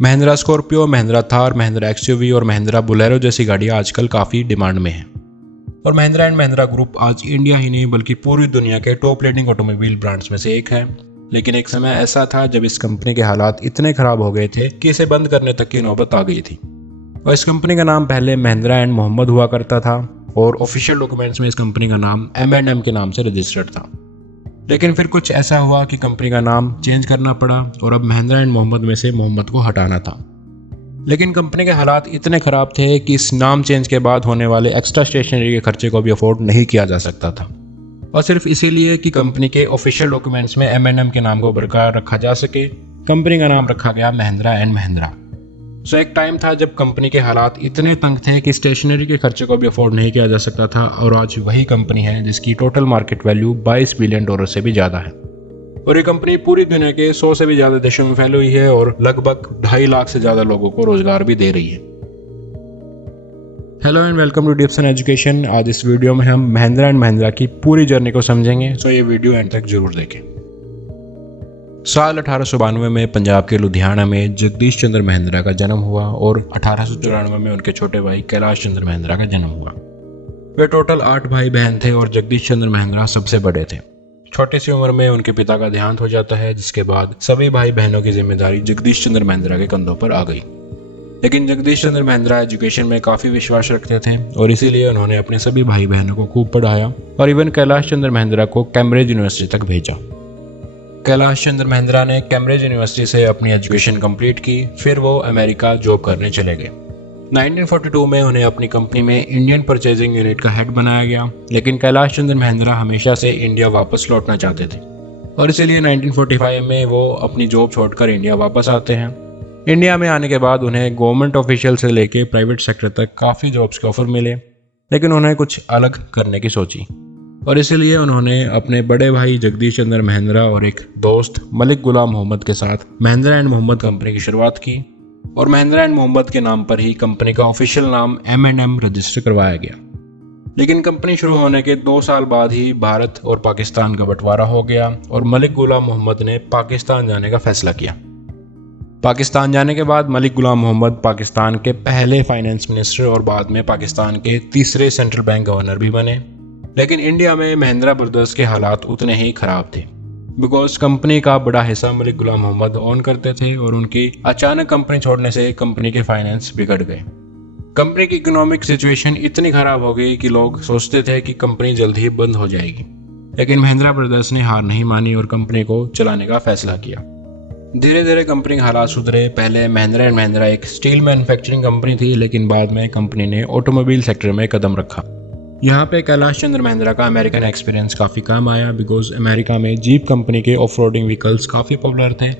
Mahindra Scorpio, Mahindra Thar, Mahindra XUV और Mahindra Bolero जैसी गाड़ियाँ आजकल काफ़ी डिमांड में हैं। और महिंद्रा एंड महिंद्रा ग्रुप आज इंडिया ही नहीं बल्कि पूरी दुनिया के टॉप लीडिंग ऑटोमोबाइल ब्रांड्स में से एक है। लेकिन एक समय ऐसा था जब इस कंपनी के हालात इतने खराब हो गए थे कि इसे बंद करने तक की नौबत आ गई थी। और इस कंपनी का नाम पहले महिंद्रा एंड मोहम्मद हुआ करता था और ऑफिशियल डॉक्यूमेंट्स में इस कंपनी का नाम M&M के नाम से रजिस्टर्ड था। लेकिन फिर कुछ ऐसा हुआ कि कंपनी का नाम चेंज करना पड़ा और अब महिंद्रा एंड मोहम्मद में से मोहम्मद को हटाना था। लेकिन कंपनी के हालात इतने ख़राब थे कि इस नाम चेंज के बाद होने वाले एक्स्ट्रा स्टेशनरी के खर्चे को भी अफोर्ड नहीं किया जा सकता था, और सिर्फ इसीलिए कि कंपनी के ऑफिशियल डॉक्यूमेंट्स में M&M के नाम को बरकरार रखा जा सके, कंपनी का नाम रखा गया महिंद्रा एंड महिंद्रा। सो एक टाइम था जब कंपनी के हालात इतने तंग थे कि स्टेशनरी के खर्चे को भी अफोर्ड नहीं किया जा सकता था, और आज वही कंपनी है जिसकी टोटल मार्केट वैल्यू $22 बिलियन से भी ज़्यादा है। और ये कंपनी पूरी दुनिया के 100 से भी ज़्यादा देशों में फैली हुई है और लगभग 2.5 लाख से ज़्यादा लोगों को रोजगार भी दे रही है। Hello and welcome to dips and education. आज इस वीडियो में हम महिंद्रा एंड महिंद्रा की पूरी जर्नी को समझेंगे, सो ये वीडियो एंड तक जरूर देखें। साल 1892 में पंजाब के लुधियाना में जगदीश चंद्र महिंद्रा का जन्म हुआ और 1894 में उनके छोटे भाई कैलाश चंद्र महिंद्रा का जन्म हुआ। वे टोटल 8 भाई बहन थे और जगदीश चंद्र महिंद्रा सबसे बड़े थे। छोटी सी उम्र में उनके पिता का देहांत हो जाता है, जिसके बाद सभी भाई बहनों की जिम्मेदारी जगदीश चंद्र महिंद्रा के कंधों पर आ गई। लेकिन जगदीश चंद्र महिंद्रा एजुकेशन में काफ़ी विश्वास रखते थे और इसीलिए उन्होंने अपने सभी भाई बहनों को खूब पढ़ाया और इवन कैलाश चंद्र महिंद्रा को कैम्ब्रिज यूनिवर्सिटी तक भेजा। कैलाश चंद्र महिंद्रा ने कैम्ब्रिज यूनिवर्सिटी से अपनी एजुकेशन कंप्लीट की, फिर वो अमेरिका जॉब करने चले गए। 1942 में उन्हें अपनी कंपनी में इंडियन परचेजिंग यूनिट का हेड बनाया गया, लेकिन कैलाश चंद्र महिंद्रा हमेशा से इंडिया वापस लौटना चाहते थे और इसीलिए 1945 में वो अपनी जॉब छोड़कर इंडिया वापस आते हैं। इंडिया में आने के बाद उन्हें गवर्नमेंट ऑफिशियल से लेके प्राइवेट सेक्टर तक काफ़ी जॉब्स के ऑफर मिले, लेकिन उन्हें कुछ अलग करने की सोची और इसीलिए उन्होंने अपने बड़े भाई जगदीश चंद्र महिंद्रा और एक दोस्त मलिक गुलाम मोहम्मद के साथ महिंद्रा एंड मोहम्मद कंपनी की शुरुआत की और महिंद्रा एंड मोहम्मद के नाम पर ही कंपनी का ऑफिशियल नाम M&M रजिस्टर करवाया गया। लेकिन कंपनी शुरू होने के 2 साल बाद ही भारत और पाकिस्तान का बंटवारा हो गया और मलिक गुलाम मोहम्मद ने पाकिस्तान जाने का फैसला किया। पाकिस्तान जाने के बाद मलिक गुलाम मोहम्मद पाकिस्तान के पहले फाइनेंस मिनिस्टर और बाद में पाकिस्तान के तीसरे सेंट्रल बैंक गवर्नर भी बने। लेकिन इंडिया में महिंद्रा ब्रदर्स के हालात उतने ही खराब थे, बिकॉज कंपनी का बड़ा हिस्सा मलिक गुलाम मोहम्मद ओन करते थे और उनकी अचानक कंपनी छोड़ने से कंपनी के फाइनेंस बिगड़ गए। कंपनी की इकोनॉमिक सिचुएशन इतनी खराब हो गई कि लोग सोचते थे कि कंपनी जल्द ही बंद हो जाएगी, लेकिन महिंद्रा ब्रदर्स ने हार नहीं मानी और कंपनी को चलाने का फैसला किया। धीरे धीरे कंपनी के हालात सुधरे। पहले महिंद्रा एंड महिंद्रा एक स्टील मैन्युफैक्चरिंग कंपनी थी, लेकिन बाद में कंपनी ने ऑटोमोबाइल सेक्टर में कदम रखा। यहाँ पे कैलाश चंद्र महिंद्रा का अमेरिकन एक्सपीरियंस काफ़ी काम आया, बिकॉज अमेरिका में जीप कंपनी के ऑफ रोडिंग व्हीकल्स काफ़ी पॉपुलर थे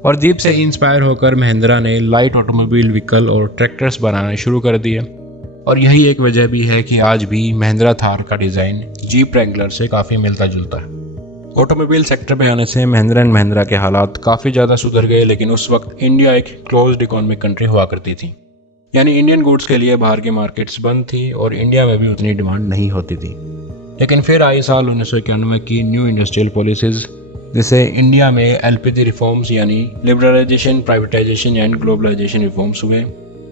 और जीप से इंस्पायर होकर महिंद्रा ने लाइट ऑटोमोबाइल व्हीकल और ट्रैक्टर्स बनाने शुरू कर दिए। और यही एक वजह भी है कि आज भी महिंद्रा थार का डिज़ाइन जीप रेंगलर से काफ़ी मिलता जुलता है। ऑटोमोबाइल सेक्टर में आने से महिंद्रा एंड महिंद्रा के हालात काफ़ी ज़्यादा सुधर गए, लेकिन उस वक्त इंडिया एक क्लोज्ड इकोनॉमिक कंट्री हुआ करती थी, यानी इंडियन गुड्स के लिए बाहर की मार्केट्स बंद थी और इंडिया में भी उतनी डिमांड नहीं होती थी। लेकिन फिर आई साल 1991 की न्यू इंडस्ट्रियल पॉलिसीज़, जिससे इंडिया में LPG रिफॉर्म्स यानी liberalisation, privatisation and globalisation reforms हुए।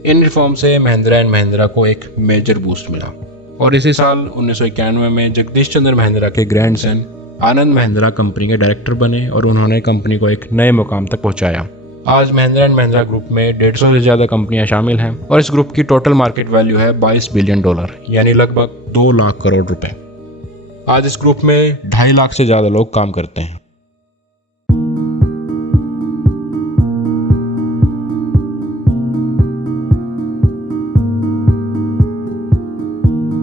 इन रिफॉर्म से महिंद्रा एंड महिंद्रा को एक मेजर बूस्ट मिला और इसी साल 1991 में जगदीश चंद्र महिंद्रा के ग्रैंडसन आनंद महिंद्रा कंपनी के डायरेक्टर बने और उन्होंने कंपनी को एक नए मुकाम तक पहुंचाया। आज महिंद्रा एंड महिंद्रा ग्रुप में 150 से ज़्यादा कंपनियां शामिल हैं और इस ग्रुप की टोटल मार्केट वैल्यू है $22 बिलियन, यानी लगभग 2 लाख करोड़ रुपए। आज इस ग्रुप में 2.5 लाख से ज़्यादा लोग काम करते हैं।